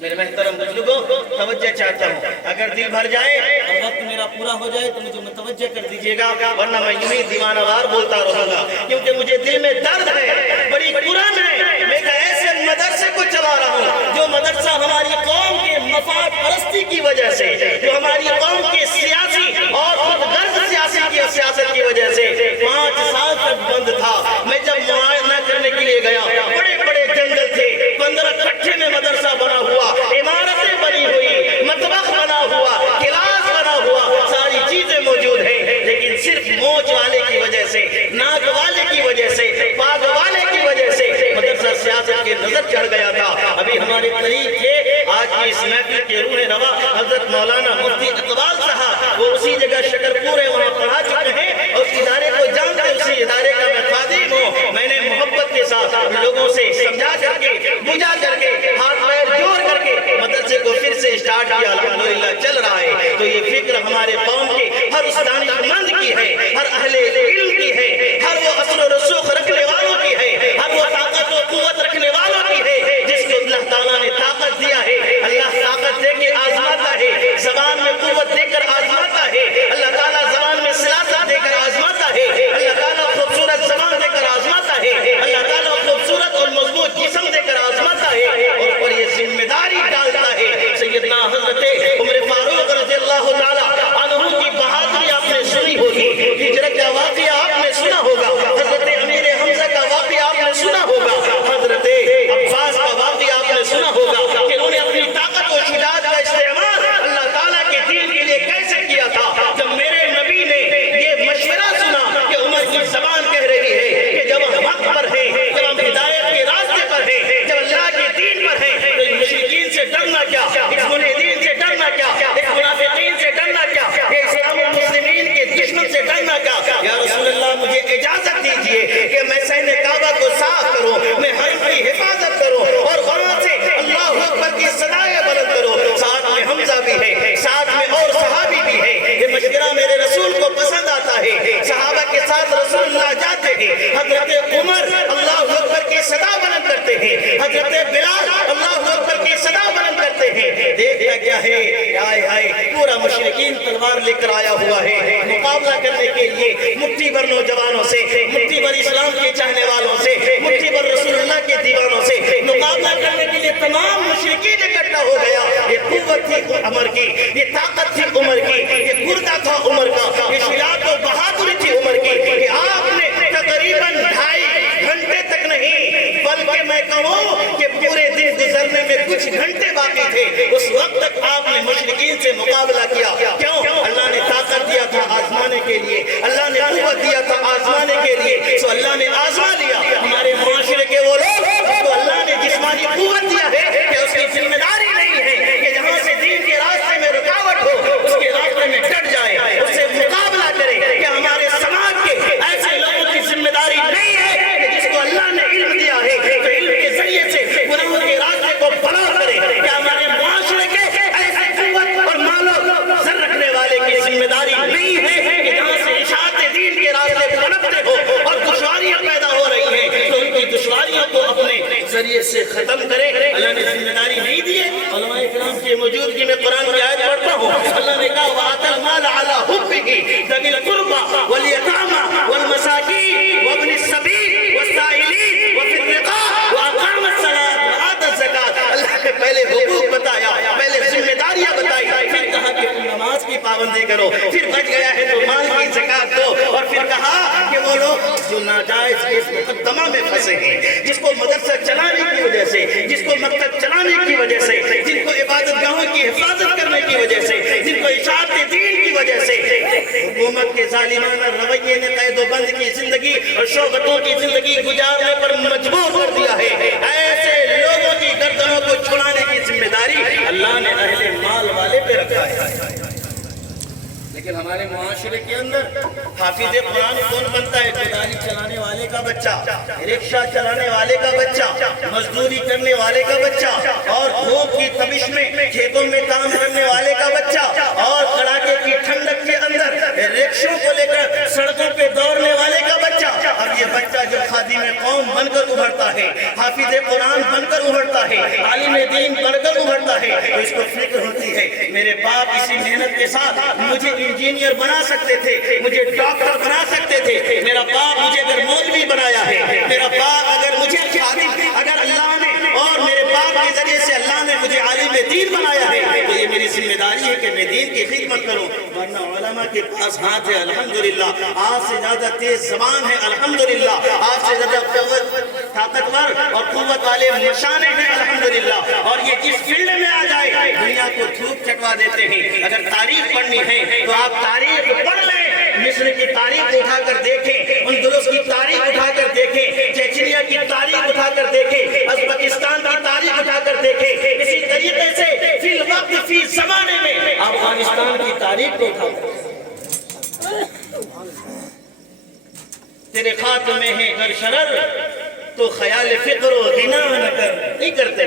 میرے محترم بزرگوں, توجہ چاہتا ہوں, اگر دل بھر جائے اور وقت میرا پورا ہو جائے تو مجھے متوجہ کر دیجیے گا, ورنہ میں یوں ہی دیوانہ وار بولتا رہوں گا, کیونکہ مجھے دل میں درد ہے, بڑی قرآن ہے. میں ایک ایسے مدرسے کو چلا رہا ہوں جو مدرسہ ہماری قوم کے مفاد پرستی کی وجہ سے, جو ہماری قوم کے سیاسی اور خود غرض سیاست کی وجہ سے 5 سال تک بند تھا. میں جب معائنہ کرنے کے لیے گیا, بڑے بڑے جنگل تھے, 15 کٹھے میں مدرسہ بنا ہوا, عمارتیں بنی ہوئی, مطبخ بنا ہوا, کلاس بنا ہوا, ساری چیزیں موجود ہیں, لیکن صرف موچ والے کی وجہ سے, ناک والے کی وجہ سے, پاگ والے کی وجہ سے مدرسہ سیاست کے نظر چڑھ گیا تھا. ابھی ہمارے قریب تھے آج کی اس محفل کے روح روا حضرت مولانا مفتی اقبال صاحب, وہ اسی جگہ شکرپور ہے, وہاں پڑھا چکے ہیں اور اس ادارے کو جانتے, اسی ادارے کا میں خادم ہوں. میں نے محبت کے ساتھ لوگوں سے سمجھا کر کے, بجھا کر کے, ہاتھ پیر جوڑ کر کے مدرسے کو پھر سے اسٹارٹ کیا. الحمدللہ چل رہا ہے. تو یہ فکر ہمارے قوم کے ہر اس دانشمند کی ہے, ہر اہل علم کی ہے, ہر وہ اثر و رسوخ رکھنے والوں کی ہے, ہر وہ طاقت و قوت رکھنے والوں کی ہے جس کو اللہ تعالیٰ نے طاقت دیا ہے. اللہ طاقت دے کے آزماتا ہے, زبان میں قوت دے کر آزماتا ہے. اللہ تعالیٰ زبان میں سلاست دے کر آزماتا ہے. اللہ تعالیٰ خوبصورت زبان دے کر آزماتا ہے. اللہ تعالیٰ خوبصورت اور مضبوط جسم دے کر آزماتا ہے اور پر یہ ذمہ داری ڈالتا ہے. سیدنا حضرت عمر فاروق رضی اللہ تعالیٰ عنہ کی بہادری آپ نے سنی ہوگی, ہجرت کا واقعہ آپ نے سنا ہوگا, حضرت امیر حمزہ کا واقعہ آپ نے سنا ہوگا, حضرت عباس کا واقعہ آپ نے سنا ہوگا کہ انہوں نے اپنی طاقت و شجاعت کا استعمال اللہ تعالیٰ کے دین کے لیے کیسے کیا تھا. جب میرے نبی نے یہ مشورہ سنا کہ عمر کی زبان کہہ رہی ہے کہ جب ہم حق پر ہیں, جب ہم ہدایت کے راستے پر ہیں, جب اللہ کے دین پر ہیں, تو ان مشرکین سے ڈرنا کیا, اس منحدین سے ڈرنا کیا, اس منافقین سے ڈرنا کیا, اسلام المسلمین کے دشمن سے ڈرنا کیا. یا رسول اللہ مجھے اجازت دیجئے کہ میں صحن کعبہ کو صاف کروں, میں حرم کی حفاظت کروں اور وہاں سے اللہ اکبر کی صدائیں بلند کروں. ساتھ میں حمزہ بھی ہے, ساتھ میں اور صحابی بھی ہے. یہ مشورہ میرے رسول کو پسند آتا ہے. صحابہ کے ساتھ رسول اللہ جاتے ہیں. حضرت عمر اللہ اکبر کی صدا بلند کرتے ہیں, حضرت بلال اللہ اکبر کی صدا بلند کرتے ہیں. دیکھنا کیا ہے آئے آئے پورا مشرکین تلوار لے کر آیا ہوا ہے مقابلہ کرنے کے لیے مٹھی بھر نوجوانوں سے مٹھی بھر اسلام کے چاہنے والوں سے مٹھی بھر رسول اللہ کے دیوانوں سے مقابلہ کرنے کے لیے تمام مشرکین اکٹھا ہو گیا یہ قوت تھی عمر کی یہ طاقت تھی عمر کی یہ گردہ تھا عمر کا یہ شجاعت و بہادری تھی عمر کی کہ آپ نے تقریباً 2.5 گھنٹے تک نہیں بلکہ میں کہوں کہ پورے دن گزرنے میں کچھ گھنٹے باقی تھے اس وقت تک آپ نے مشرکین سے مقابلہ کیا کیوں اللہ نے طاقت دیا تھا آزمانے کے لیے اللہ نے قوت دیا تھا آزمانے کے لیے سو اللہ نے آزما لیا ہمارے معاشرے کے وہ لوگ تو اللہ نے جسمانی قوت دیا ہے کہ اس کی ذمہ داری نہیں ہے کہ جہاں سے دین کے راستے میں رکاوٹ ہو اس کے راستے میں ڈٹ جائے اس سے مقابلہ کرے کہ ہمارے سماج کے ایسے لوگوں کی ذمہ داری نہیں ہے کہ جس کو اللہ نے علم دیا ہے تو علم کے ذریعے سے گناہوں کے راستے کو بنا کرے کہ ہمارے معاشرے کے ایسے قوت اور مال و زر رکھنے والے کی ذمہ داری نہیں ہے کہ جہاں سے اشاعت دین کے راستے پنپتے ہو اور دشواریاں پیدا ہو رہی ہیں تو ان کی دشواریوں کو اپنے ذریعے سے ختم کرے اللہ نے ذمہ داری نہیں دی ہے علماء کرام کی موجودگی میں قرآن کی آیت پڑھتا ہوں اللہ نے کہا وَآتَى الْمَالَ عَلَى حُبِّهِ ذَوِي الْقُرْبَى وَالْيَتَامَى وَالْمَسَاكِينِ وَابْنِ السَّبِيلِ وَالسَّائِلِينَ وَفِي الرِّقَابِ وَأَقَامَ الصَّلَاةَ وَآتَى الزَّكَاةَ اللہ نے پہلے حقوق بتایا پہلے ذمہ داریاں بتائی پھر کہا کہ تم نماز کی پابندی کرو پھر بچ گیا ہے تو مال کی زکات دو اور پھر کہا کہ وہ لوگ جو ناجائز اس مقدمہ میں پھنسے ہیں جس کو مدرسہ چلانے کی وجہ سے جس کو مکتب چلانے کی وجہ سے جن کو عبادت گاہوں کی حفاظت کرنے کی وجہ سے جن کو اشاعت دین کی وجہ سے حکومت کے ظالمانہ رویے نے قید و بند کی زندگی اور شوقتوں کی زندگی گزارنے پر مجبور کر دیا ہے ایسے لوگوں کی گردنوں کو چھڑانے کی ذمہ داری اللہ نے اہل مال والے پہ رکھا ہے لیکن ہمارے معاشرے کے اندر حافظ قرآن کون بنتا ہے گاڑی چلانے والے کا بچہ رکشہ چلانے والے کا بچہ مزدوری کرنے والے کا بچہ اور دھوپ کی تبش میں کھیتوں میں کام کرنے والے کا بچہ اور کڑاکے کی ٹھنڈک کے اندر رکشوں کو لے کر سڑکوں پہ دوڑنے والے کا بچہ اب یہ بچہ جب خادم قوم بن کر ابھرتا ہے حافظ قرآن بن کر ابھرتا ہے عالم دین بن کر ابھرتا ہے تو اس کو فکر ہوتی ہے میرے باپ اسی محنت کے ساتھ مجھے انجینئر بنا سکتے تھے مجھے ڈاکٹر بنا سکتے تھے میرا باپ مجھے اگر مولوی بنایا ہے میرا باپ اگر مجھے خادم اگر اللہ نے اور میرے باپ کے ذریعے سے اللہ نے مجھے عالم دین بنایا ہے تو یہ میری ذمہ داری ہے کہ میں دین کی خدمت کروں ورنہ علماء کے پاس ہاتھ ہے الحمدللہ آپ سے زیادہ تیز زبان ہے الحمدللہ آپ سے زیادہ طاقتور اور قوت والے نشانے ہیں الحمدللہ اور یہ جس فیلڈ میں آ جائے دنیا کو دھوپ چٹوا دیتے ہیں اگر تاریخ پڑھنی ہے تو آپ تاریخ پڑھ لیں مصر کی تاریخ اٹھا کر دیکھیں اندلس کی تاریخ اٹھا کر دیکھیں چیچنیا کی تاریخ اٹھا کر دیکھیں ازبکستان کی تاریخ اٹھا کر دیکھیں اسی طریقے سے فی الوقت فی زمانے میں افغانستان کی تاریخ کو اٹھا کر تیرے خاک میں ہے گر شرر تو خیال فکر و غنا نہ کر نہیں کرتے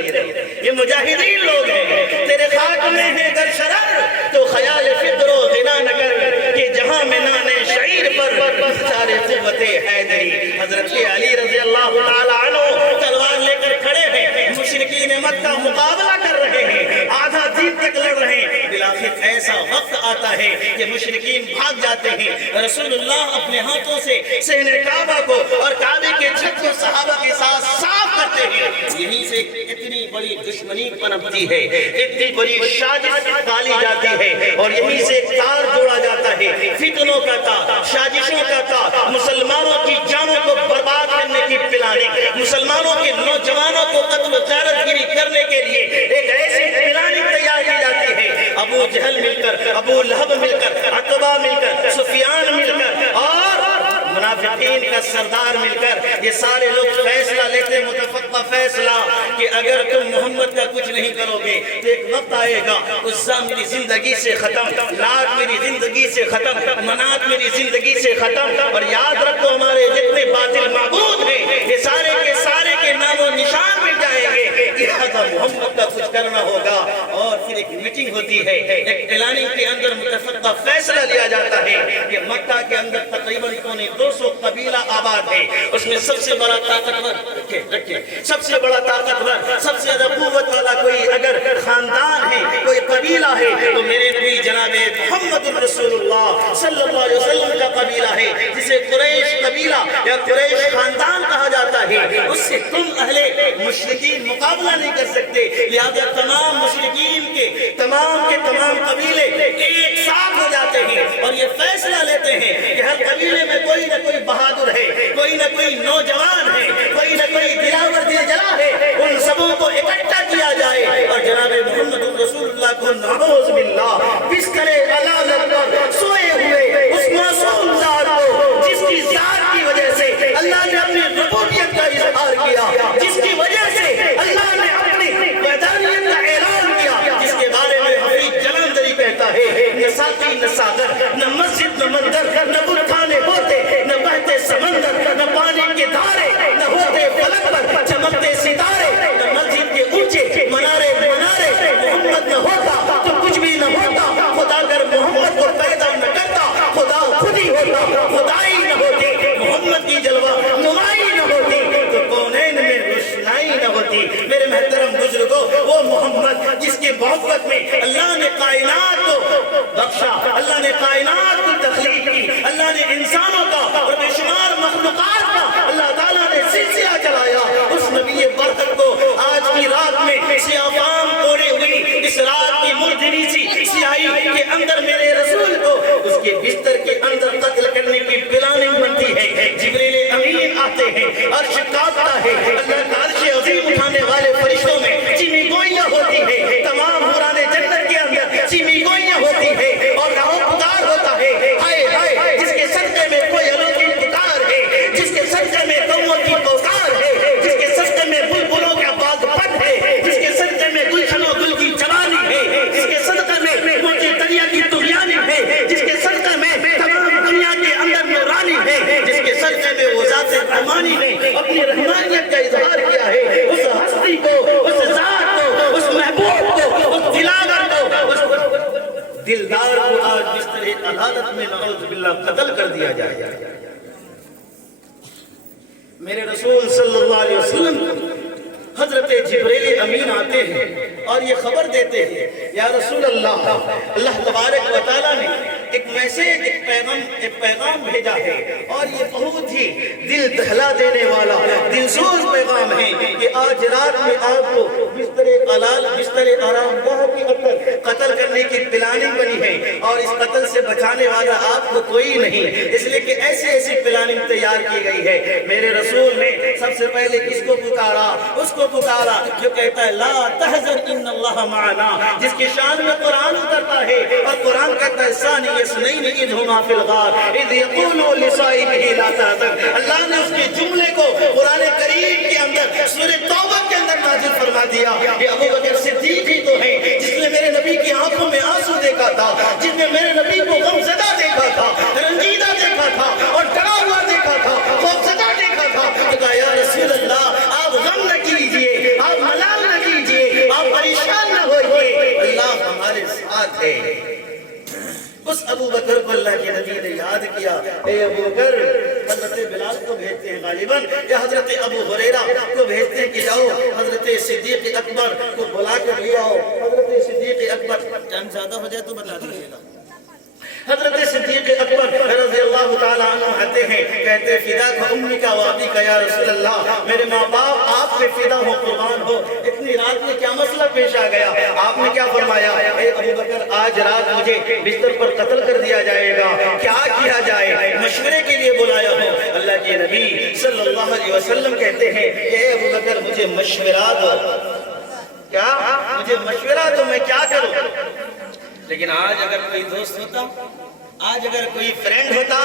یہ مجاہدین لوگ ہیں تیرے خاک میں ہے گر شرر تو خیال فکر و غنا نہ کر کہ جہاں میں نانے شعیر پر سارے قوت حیدری حضرت علی رضی اللہ تعالی عنہ تلوار لے کر کھڑے ہیں مشرکین مکہ مقابلہ کر رہے ہیں آدھا دن تک لڑ رہے ہیں بالآخر ایسا وقت آتا ہے کہ مشرکین بھاگ جاتے ہیں رسول اللہ اپنے ہاتھوں سے صحن کعبہ کو اور کعبے کے چھت کو صحابہ کے ساتھ صاف کرتے ہیں یہیں سے اتنی بڑی دشمنی پنپتی ہے اتنی بڑی سازش ڈالی جاتی ہے اور یہیں سے تار جوڑا جاتا ہے فتنوں کا تار سازشوں کا تار مسلمانوں کی جانوں کو برباد کرنے کی پلاننگ مسلمانوں کے نوجوانوں کو قتل و غارت گیری کرنے کے لیے ایک ایسی پلاننگ تیار کی جاتی ہے ابو جہل مل کر ابو لہب مل کر عتبہ مل کر سفیان مل کر اور منافقین کا سردار مل کر یہ سارے لوگ فیصلہ لیتے متفقہ فیصلہ کہ اگر تم محمد کا کچھ نہیں کرو گے تو ایک وقت آئے گا عزہ میری زندگی سے ختم لات میری زندگی سے ختم منات میری زندگی سے ختم اور یاد رکھو ہمارے جتنے باطل معبود ہیں یہ سارے کے نام و نشان مل جائیں گے لہذا محمد کا کچھ کرنا ہوگا۔ اور پھر ایک میٹنگ ہوتی ہے، ایک پلاننگ کے اندر متفقہ فیصلہ لیا جاتا ہے کہ مکہ کے اندر تقریباً 250 قبیلہ آباد ہے، اس میں سب سے بڑا طاقتور سب سے بڑا طاقتور سب سے زیادہ قوت والا کوئی اگر خاندان ہے، کوئی قبیلہ ہے تو میرے نبی جناب محمد رسول اللہ صلی اللہ علیہ وسلم کا قبیلہ ہے، جسے قریش قبیلہ یا قریش خاندان کہا جاتا ہے۔ اس سے تم اہل مشرکین مقابلہ نہیں کر سکتے، لہذا تمام مشرکین کے تمام قبیلے ایک ساتھ ہو جاتے ہیں اور یہ فیصلہ لیتے ہیں کہ ہر قبیلے میں کوئی نہ کوئی بہادر ہے، کوئی نہ کوئی نوجوان ہے، کوئی نہ کوئی دلاور دل جلا ہے، ان سبوں کو اکٹھا کیا جائے اور جناب محمد رسول اللہ کو نعوذ باللہ بستر علالت پر سوئے ہوئے اس معصوم ذات کو، جس کی ذات کی وجہ سے اللہ نے اپنی ربوبیت کا اظہار کیا، جس کی وجہ سے اللہ نے اپنی وحدانیت کا اعلان کیا، جس کے بارے میں حفیظ جلندری کہتا ہے نہ ساقی نہ ساغر، نہ مسجد نہ مندر، نہ بتخانے ہوتے، نہ بہتے سمندر، نہ پانی کے دھارے، نہ ہوتے فلک پر چمکتے ستارے، نہ مسجد کے اونچے منارے محمد نہ ہوتا تو کچھ بھی نہ ہوتا، خدا اگر محمد کو پیدا نہ کرتا خدا خود ہی ہوتا، خدائی نہ ہوتی، محمد کی جلوہ نمائی نہ ہوتی تو کونین میں روشنائی نہ ہوتی۔ میرے محترم بزرگوں، وہ محمد جس کے محبت میں اللہ نے کائنات کو بخشا، اللہ نے کائنات کو تخلیق کی، اللہ نے انسانوں کا اور بے شمار مخلوقات کا اللہ تعالیٰ نے سلسلہ چلایا، اس نبی برحق کو آج کی رات میں سیاہ فام اوڑھے ہوئی اس رات کی مردنی سی سیاہی کے اندر میرے رسول کو اس کے بستر کے اندر قتل کرنے کی پلاننگ بنتی ہے۔ جبریل امین آتے ہیں، عرش کانپتا ہے، اللہ کا عرش عظیم اٹھانے والے فرشتوں میں چیمی گوئیاں ہوتی ہے، تمام حوران جنت کے اندر چیمی گوئیاں ہوتی ہے اور راہو پکار ہوتا ہے، ہائے ہائے جس کے صدقے میں کوئی انوکھی پکار ہے، جس کے صدقے میں قوموں کی پکار ہے، جس کے صدقے میں بلبلوں کا باغ پت ہے، جس کے صدقے میں گلشن و گل کی جوانی ہے، جس کے صدقے میں موجے دریا کی طغیانی ہے، جس کے صدقے میں تمام دنیا کے اندر نورانی ہے، جس کے صدقے میں وہ ذات رحمانی نے اپنی رحمانیت کا اظہار کیا ہے، اس ہستی کو، اس ذات کو، اس محبوب کو، اس دلاور کو، اس دلدار کو آج بستر عدالت میں نعوذ باللہ قتل کر دیا جائے۔ میرے رسول صلی اللہ علیہ وسلم حضرت جبریل امین آتے ہیں اور یہ خبر دیتے ہیں، یا رسول اللہ، اللہ تبارک و تعالیٰ نے ایک میسیج، ایک پیغام بھیجا ہے اور یہ بہت ہی دل دہلا دینے والا، دلسوز پیغام ہے کہ آج رات میں آپ کو بستر آرام گاہ کے اندر قتل کرنے کی پلاننگ بنی ہے اور اس قتل سے بچانے والا آپ کو کوئی نہیں، اس لیے کہ ایسی پلاننگ تیار کی گئی ہے۔ میرے رسول نے سب سے پہلے کس کو پکارا؟ اس کو پکارا جو کہتا ہے لا تحزن ان اللہ معنا، جس کی شان میں قرآن اترتا ہے اور قرآن کہتا ہے ثانی اثنین اذ ہما فی الغار اذ یقول لصاحبہ لا تحزن۔ اللہ نے اس کے جملے کو قرآن کریم کے اندر سورہ توبہ کے اندر نازل فرما دیا۔ یہ ابو بکر صدیق ہی تو ہے جس نے میرے نبی کی آنکھوں میں آنسو دیکھا تھا، جس نے میرے نبی کو غمزدہ دیکھا تھا، رنجیدہ دیکھا تھا اور ڈرا ہوا دیکھا تھا، خوفزدہ دیکھا تھا۔ کہا یا رسول اللہ آپ غم نہ کیجئے، آپ ملال نہ کیجئے، آپ پریشان نہ ہوئیے، اللہ ہمارے ساتھ ہے۔ اس ابو بکر کو اللہ کے نبی نے یاد کیا، اے ابو بکر، حضرت بلال کو بھیجتے ہیں غالباً یا حضرت ابو ہریرہ کو بھیجتے ہیں کہ جاؤ حضرت صدیق اکبر کو بلا کر لے آؤ۔ حضرت صدیق اکبر، ٹائم زیادہ ہو جائے تو بتا دیجیے گا۔ حضرت صدیق اکبر رضی اللہ تعالیٰ عنہ آتے ہیں، کہتے فداک امک و ابیک یا رسول اللہ، میرے ماں باپ آپ پہ فدا ہو، قربان ہو۔ اتنی رات میں کیا مسئلہ پیش آ گیا؟ آپ نے کیا فرمایا؟ اے ابو بکر آج رات مجھے بستر پر قتل کر دیا جائے گا، کیا کیا جائے؟ مشورے کے لیے بلایا ہو۔ اللہ کے نبی صلی اللہ علیہ وسلم کہتے ہیں اے ابو بکر مجھے مشورہ دو، کیا مجھے مشورہ دو، میں کیا کروں؟ لیکن آج اگر کوئی دوست ہوتا آج اگر کوئی فرینڈ ہوتا،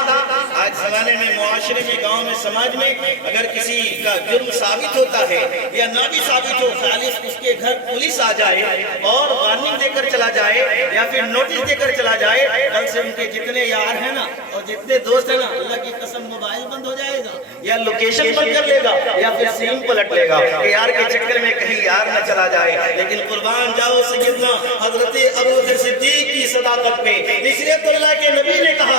آج زمانے میں معاشرے میں گاؤں میں سماج میں اگر کسی کا جرم ثابت ہوتا ہے یا نہ بھی ثابت ہو، خالص اس کے گھر پولیس آ جائے اور وارننگ دے کر چلا جائے یا پھر نوٹس دے کر چلا جائے، کل سے ان کے جتنے یار ہیں نا اور جتنے دوست ہیں نا، اللہ کی قسم موبائل بند ہو جائے گا یا لوکیشن بند کر لے گا یا پھر سیم پلٹ لے گا کہ یار کے چکر میں کہیں یار نہ چلا جائے۔ لیکن قربان جاؤ سیدنا حضرت ابوبکر صدیق کی صداقت پہ، اس لیے تو اللہ کے نبی نے کہا